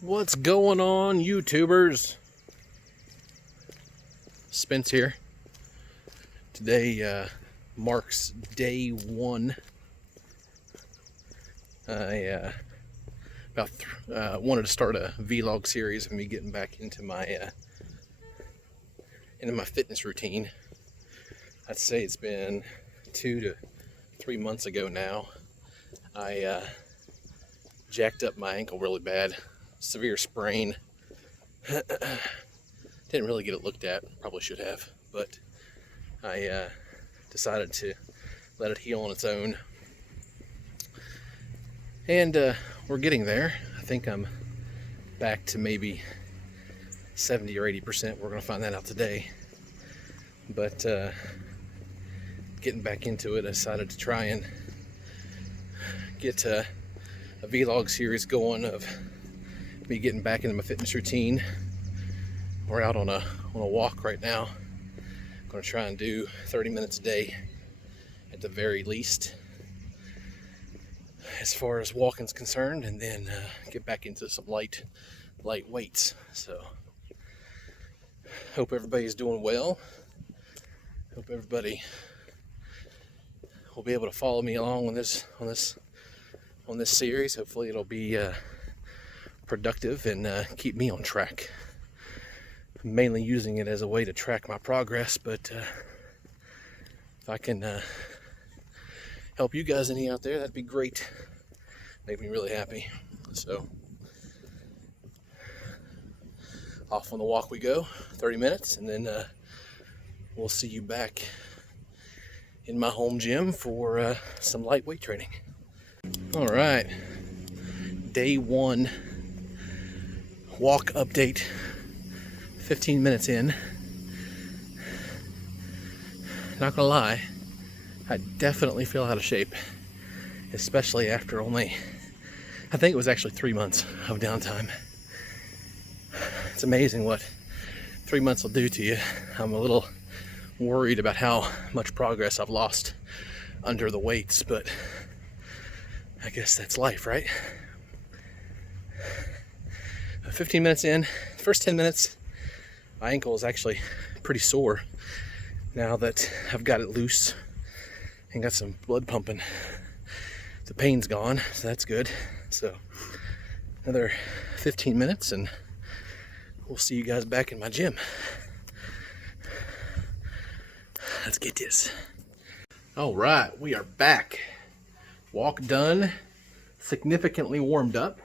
What's going on, YouTubers? Spence here. Today marks day one. I wanted to start a vlog series of me getting back into my fitness routine. I'd say it's been 2 to 3 months ago now. I jacked up my ankle really bad. Severe sprain. Didn't really get it looked at. Probably should have, but I decided to let it heal on its own. And we're getting there. I think I'm back to maybe 70 or 80%. We're going to find that out today. But getting back into it, I decided to try and get a vlog series going of me getting back into my fitness routine. We're out on a walk right now. I'm going to try and do 30 minutes a day at the very least, as far as walking's concerned, and then get back into some light weights. So hope everybody's doing well. Hope everybody will be able to follow me along on this series. Hopefully it'll be productive and keep me on track. I'm mainly using it as a way to track my progress, but if I can help you guys any out there, that'd be great. Make me really happy. So off on the walk we go, 30 minutes, and then we'll see you back in my home gym for some light weight training. All right, day one walk update. 15 minutes in. Not gonna lie, I definitely feel out of shape, especially after only, I think it was actually 3 months of downtime. It's amazing what 3 months will do to you. I'm a little worried about how much progress I've lost under the weights, but I guess that's life, right? 15 minutes in, first 10 minutes, my ankle is actually pretty sore now that I've got it loose and got some blood pumping. The pain's gone, so that's good. So another 15 minutes and we'll see you guys back in my gym. Let's get this. All right, we are back. Walk done, significantly warmed up.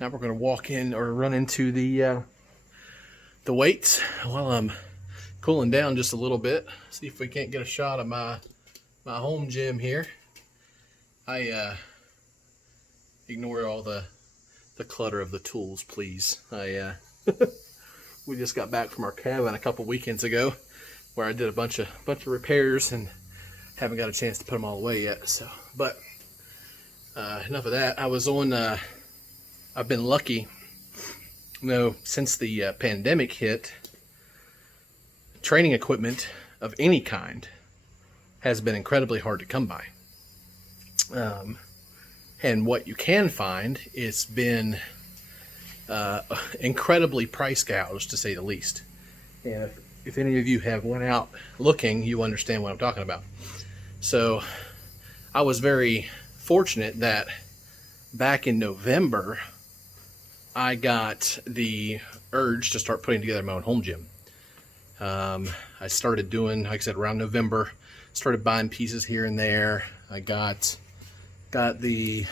Now we're going to walk in or run into the weights while I'm cooling down just a little bit. See if we can't get a shot of my home gym here. I ignore all the clutter of the tools, please. We just got back from our cabin a couple weekends ago, where I did a bunch of repairs and haven't got a chance to put them all away yet. So, but enough of that. I've been lucky, since the pandemic hit. Training equipment of any kind has been incredibly hard to come by. And what you can find, it's been incredibly price gouged, to say the least. And if any of you have went out looking, you understand what I'm talking about. So I was very fortunate that back in November, I got the urge to start putting together my own home gym. I started doing, like I said, around November, started buying pieces here and there. I got the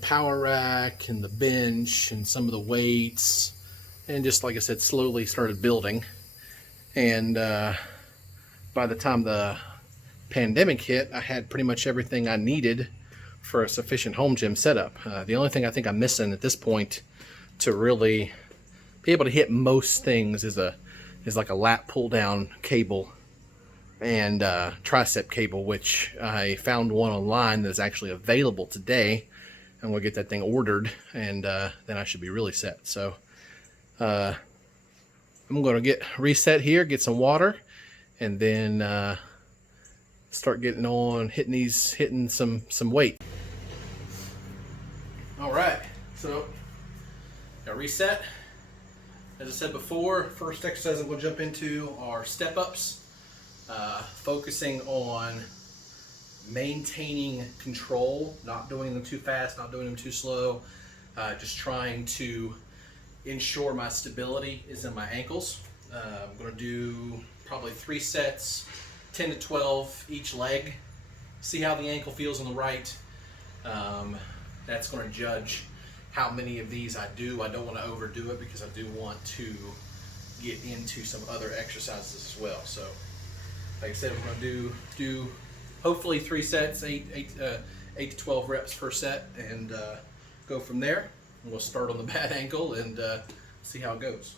power rack and the bench and some of the weights, and just, like I said, slowly started building. And by the time the pandemic hit, I had pretty much everything I needed for a sufficient home gym setup. The only thing I think I'm missing at this point to really be able to hit most things is like a lat pull down cable and tricep cable, which I found one online that's actually available today. I'm gonna get that thing ordered, and then I should be really set. So I'm gonna get reset here, get some water, and then start getting on hitting some weight. All So, got reset. As I said before, first exercise I'm going to jump into are step-ups, focusing on maintaining control, not doing them too fast, not doing them too slow, just trying to ensure my stability is in my ankles. I'm going to do probably 3 sets, 10 to 12 each leg, see how the ankle feels on the right. That's going to judge how many of these I do. I don't want to overdo it because I do want to get into some other exercises as well. So, like I said, we're going to do hopefully 3 sets, 8 to 12 reps per set, and go from there. And we'll start on the bad ankle and see how it goes.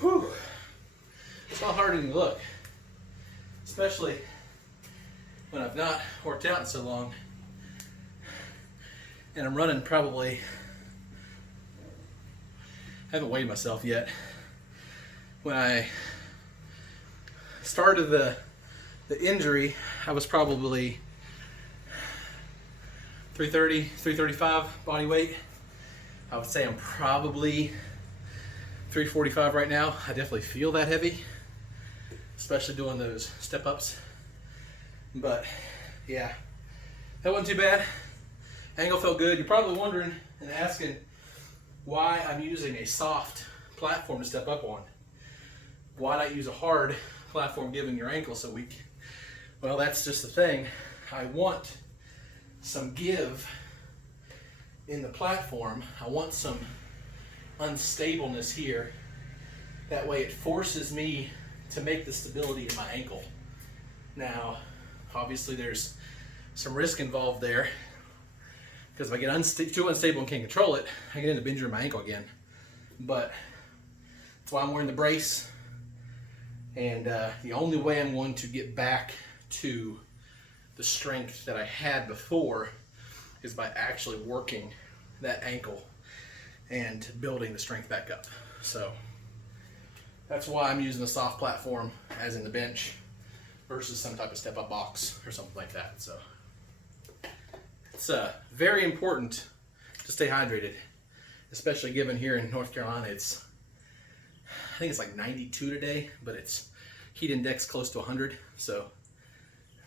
Whew. It's not harder than you look, especially when I've not worked out in so long. And I'm running probably, I haven't weighed myself yet. When I started the injury, I was probably 330, 335 body weight. I would say I'm probably 345 right now. I definitely feel that heavy, especially doing those step ups. But yeah, that wasn't too bad. Angle felt good. You're probably wondering and asking why I'm using a soft platform to step up on. Why not use a hard platform given your ankle so weak? Well, that's just the thing. I want some give in the platform. I want some unstableness here. That way it forces me to make the stability in my ankle. Now, obviously there's some risk involved there, because if I get too unstable and can't control it, I can end up injuring my ankle again. But that's why I'm wearing the brace. And the only way I'm going to get back to the strength that I had before is by actually working that ankle and building the strength back up. So that's why I'm using a soft platform, as in the bench, versus some type of step-up box or something like that. So it's very important to stay hydrated, especially given here in North Carolina. I think it's like 92 today, but it's heat index close to 100. So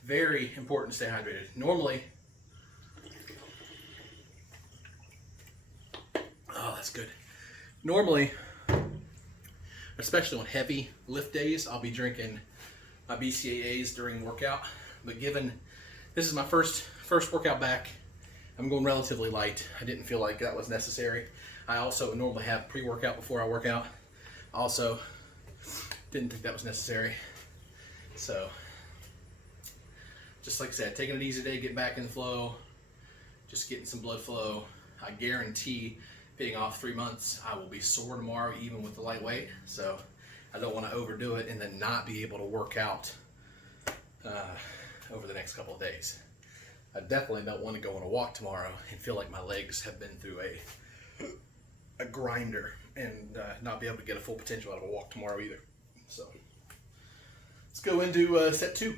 very important to stay hydrated. Normally, oh, that's good. Normally, especially on heavy lift days, I'll be drinking my BCAAs during workout. But given this is my first workout back, I'm going relatively light. I didn't feel like that was necessary. I also normally have pre-workout before I work out. Also, didn't think that was necessary. So, just like I said, taking it easy today, get back in the flow, just getting some blood flow. I guarantee, being off 3 months, I will be sore tomorrow, even with the light weight. So, I don't want to overdo it and then not be able to work out over the next couple of days. I definitely don't want to go on a walk tomorrow and feel like my legs have been through a grinder and not be able to get a full potential out of a walk tomorrow either. So let's go into set 2.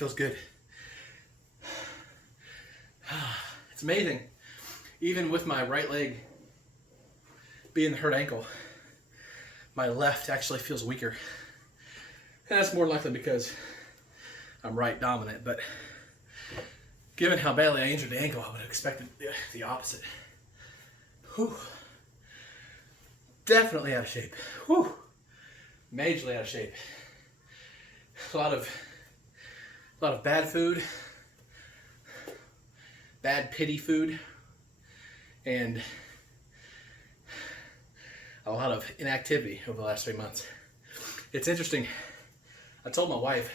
feels good. It's amazing. Even with my right leg being the hurt ankle, my left actually feels weaker. And that's more likely because I'm right dominant, but given how badly I injured the ankle, I would have expected the opposite. Whew. Definitely out of shape. Whew. Majorly out of shape. A lot of bad food, bad pity food, and a lot of inactivity over the last 3 months. It's interesting. I told my wife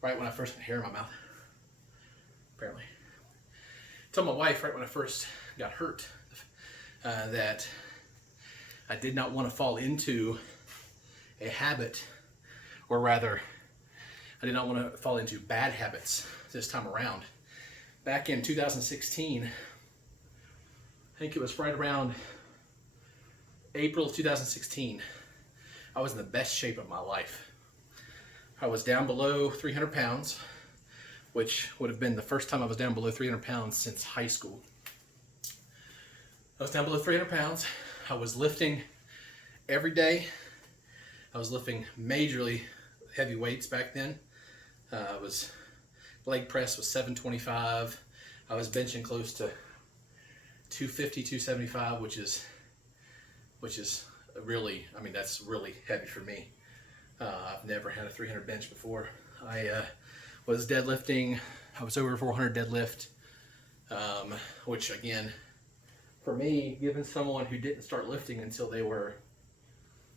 right when I first had hair in my mouth, apparently. I told my wife right when I first got hurt that I did not want to fall into a habit, or rather, I did not want to fall into bad habits this time around. Back in 2016, I think it was right around April of 2016, I was in the best shape of my life. I was down below 300 pounds, which would have been the first time I was down below 300 pounds since high school. I was down below 300 pounds. I was lifting every day. I was lifting majorly heavy weights back then. Leg press was 725. I was benching close to 250, 275, which is really, I mean, that's really heavy for me. I've never had a 300 bench before. I was deadlifting. I was over 400 deadlift, which again, for me, given someone who didn't start lifting until they were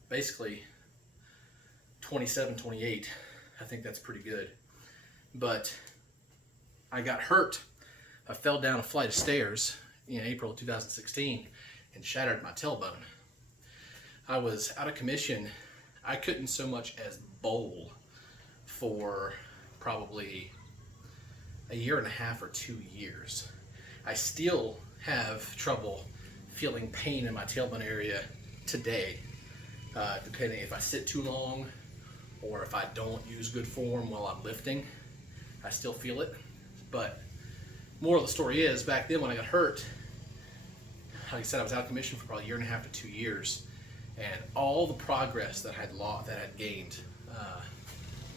basically 27, 28, I think that's pretty good. But I got hurt. I fell down a flight of stairs in April of 2016 and shattered my tailbone. I was out of commission. I couldn't so much as bowl for probably a year and a half or 2 years. I still have trouble feeling pain in my tailbone area today, depending if I sit too long or if I don't use good form while I'm lifting. I still feel it. But moral of the story is, back then when I got hurt, like I said, I was out of commission for probably a year and a half to 2 years. And all the progress that I had gained,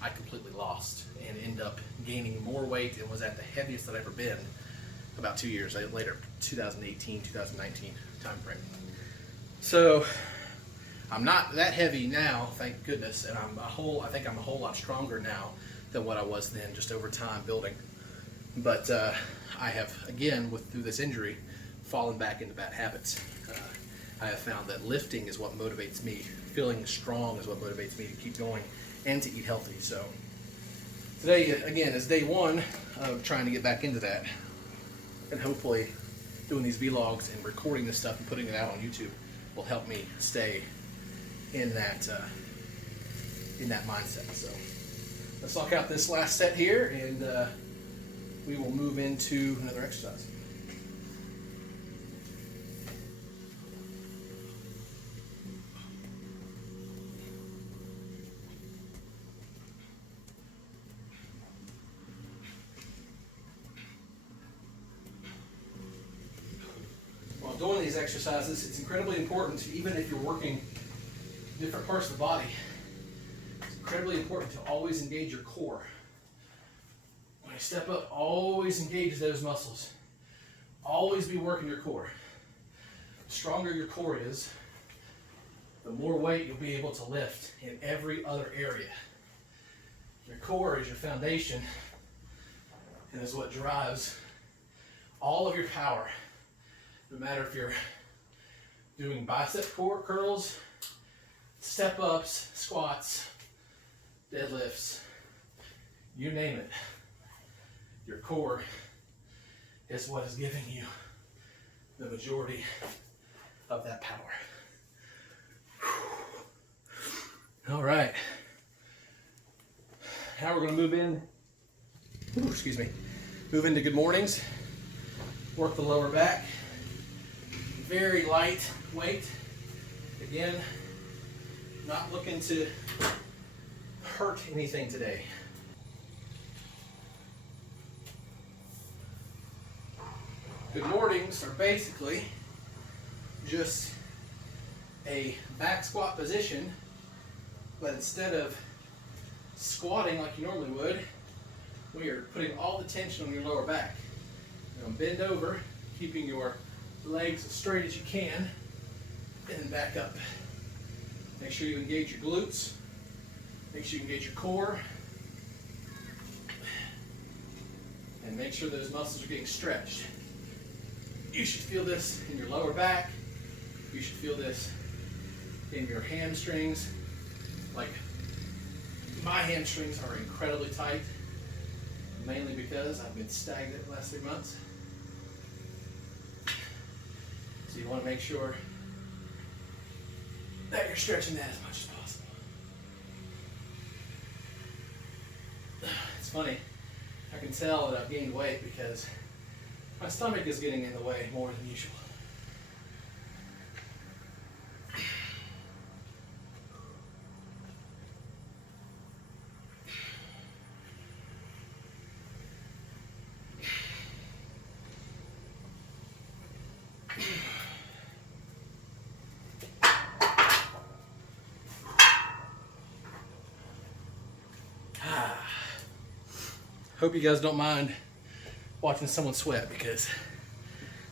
I completely lost and ended up gaining more weight and was at the heaviest that I've ever been about 2 years later, 2018, 2019 time frame. So I'm not that heavy now, thank goodness, and I think I'm a whole lot stronger now than what I was then, just over time building. But I have, again, through this injury, fallen back into bad habits. I have found that lifting is what motivates me. Feeling strong is what motivates me to keep going and to eat healthy. So today, again, is day one of trying to get back into that. And hopefully doing these vlogs and recording this stuff and putting it out on YouTube will help me stay in that mindset. So let's knock out this last set here, and we will move into another exercise. While doing these exercises, it's incredibly important, even if you're working different parts of the body, it's incredibly important to always engage your core. When you step up, always engage those muscles. Always be working your core. The stronger your core is, the more weight you'll be able to lift in every other area. Your core is your foundation and is what drives all of your power. No matter if you're doing bicep core curls, step ups, squats, deadlifts, you name it. Your core is what is giving you the majority of that power. All right. Now we're going to move into good mornings. Work the lower back. Very light weight. Again, not looking to hurt anything today. Good mornings are basically just a back squat position, but instead of squatting like you normally would, we are putting all the tension on your lower back. You're going to bend over, keeping your legs as straight as you can, and then back up. Make sure you engage your glutes. Make sure you engage your core. And make sure those muscles are getting stretched. You should feel this in your lower back. You should feel this in your hamstrings. Like, my hamstrings are incredibly tight, mainly because I've been stagnant the last 3 months. So you want to make sure that you're stretching that as much as possible. It's funny, I can tell that I've gained weight because my stomach is getting in the way more than usual. Hope you guys don't mind watching someone sweat, because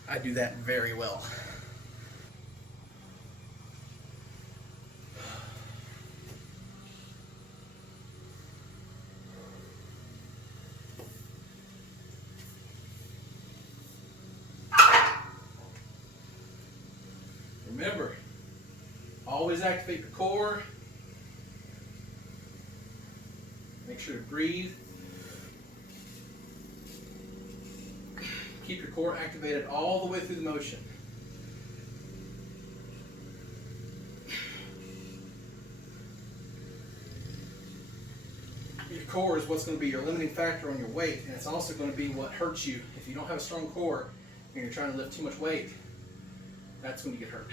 I do that very well. Remember, always activate your core. Make sure to breathe. Keep your core activated all the way through the motion. Your core is what's going to be your limiting factor on your weight, and it's also going to be what hurts you. If you don't have a strong core and you're trying to lift too much weight, that's when you get hurt.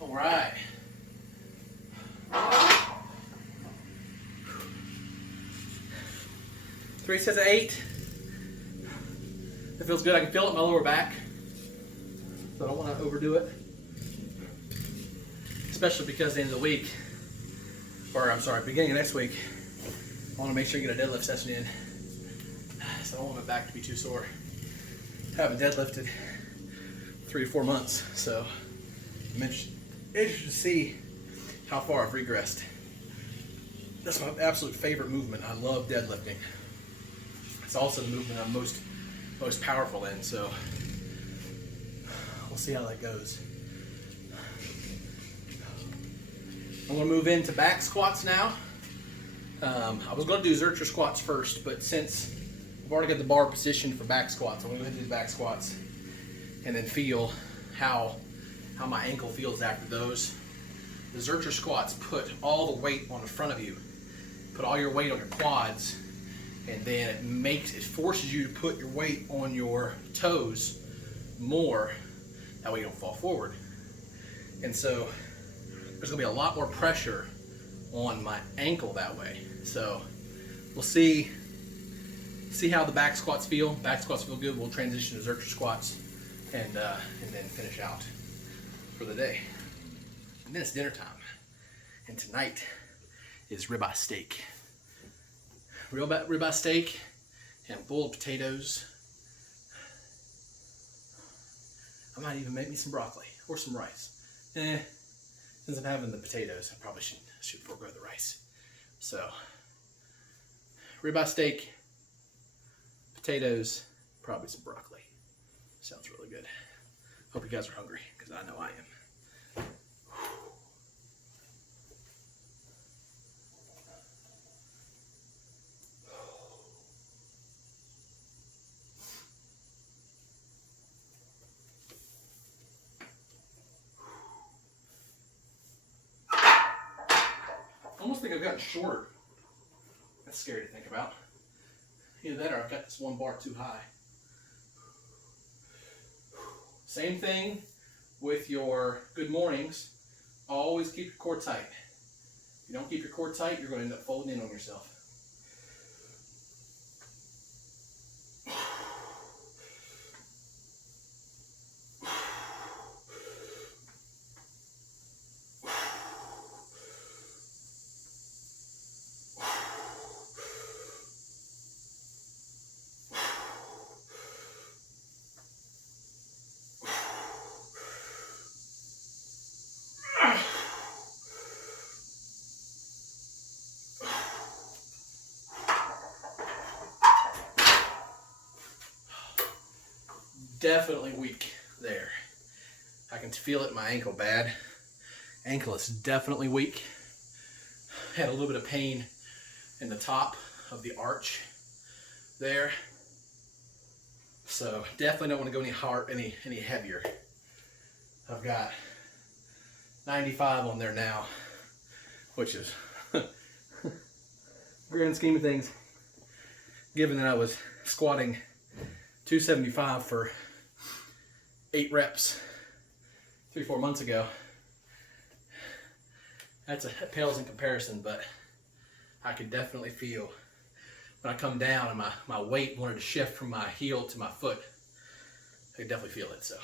All right. Three sets of 8. It feels good. I can feel it in my lower back, so I don't want to overdo it. Especially because at the end of the week, or I'm sorry, beginning of next week, I want to make sure you get a deadlift session in. So I don't want my back to be too sore. I haven't deadlifted 3 to 4 months, so I'm interested to see how far I've regressed. That's my absolute favorite movement. I love deadlifting. It's also the movement I'm most powerful in, so we'll see how that goes. I'm going to move into back squats now. I was going to do Zercher squats first, but since I've already got the bar positioned for back squats, I'm going to go ahead and do the back squats and then feel how my ankle feels after those. The Zercher squats put all the weight on the front of you. Put all your weight on your quads, and then it forces you to put your weight on your toes more. That way you don't fall forward. And so there's going to be a lot more pressure on my ankle that way. So we'll see how the back squats feel. Back squats feel good. We'll transition to Zercher squats and then finish out for the day. And then it's dinner time. And tonight is ribeye steak. Ribeye steak and boiled potatoes. I might even make me some broccoli or some rice. Since I'm having the potatoes, I probably should forego the rice. So, ribeye steak, potatoes, probably some broccoli. Sounds really good. Hope you guys are hungry, because I know I am. I almost think I've gotten shorter. That's scary to think about. Either that or I've got this one bar too high. Same thing with your good mornings. Always keep your core tight. If you don't keep your core tight, you're going to end up folding in on yourself. Definitely weak there. I can feel it in my ankle bad. Ankle is definitely weak. Had a little bit of pain in the top of the arch there. So definitely don't want to go any heavier. I've got 95 on there now, which is grand scheme of things, given that I was squatting 275 for 8 reps 3-4 months ago. That pales in comparison, but I could definitely feel when I come down and my weight wanted to shift from my heel to my foot. I could definitely feel it. So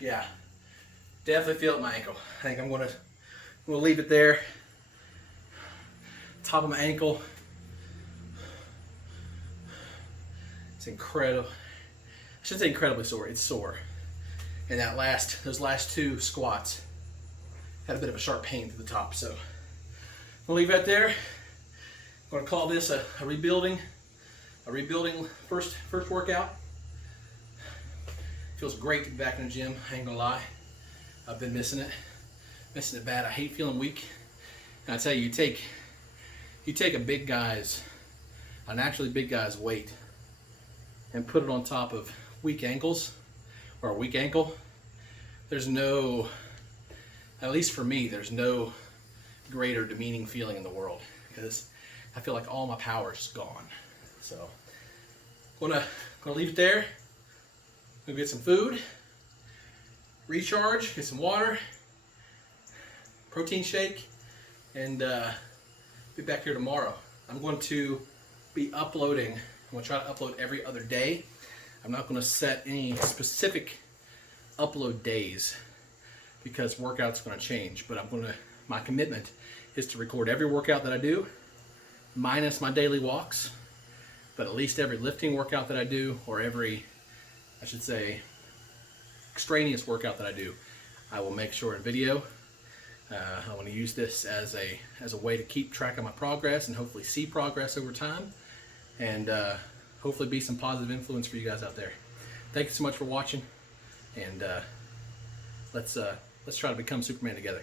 yeah, definitely feel it in my ankle. I think I'm gonna leave it there. Top of my ankle. It's incredible. I shouldn't say incredibly sore. It's sore. And those last 2 squats had a bit of a sharp pain to the top. So I'll leave that there. I'm gonna call this a rebuilding first workout. Feels great to be back in the gym, I ain't gonna lie. I've been missing it bad. I hate feeling weak. And I tell you, you take a naturally big guy's weight and put it on top of weak ankles, or a weak ankle. There's no, at least for me, there's no greater demeaning feeling in the world, because I feel like all my power is gone. So I'm gonna leave it there. Go get some food, recharge, get some water, protein shake, and be back here tomorrow. I'm going to be uploading. I'm going to try to upload every other day. I'm not going to set any specific upload days because workouts going to change, but my commitment is to record every workout that I do, minus my daily walks, but at least every lifting workout that I do, or every, I should say, extraneous workout that I do, I will make sure in video. I want to use this as a way to keep track of my progress and hopefully see progress over time, and hopefully be some positive influence for you guys out there. Thank you so much for watching, and let's try to become Superman together.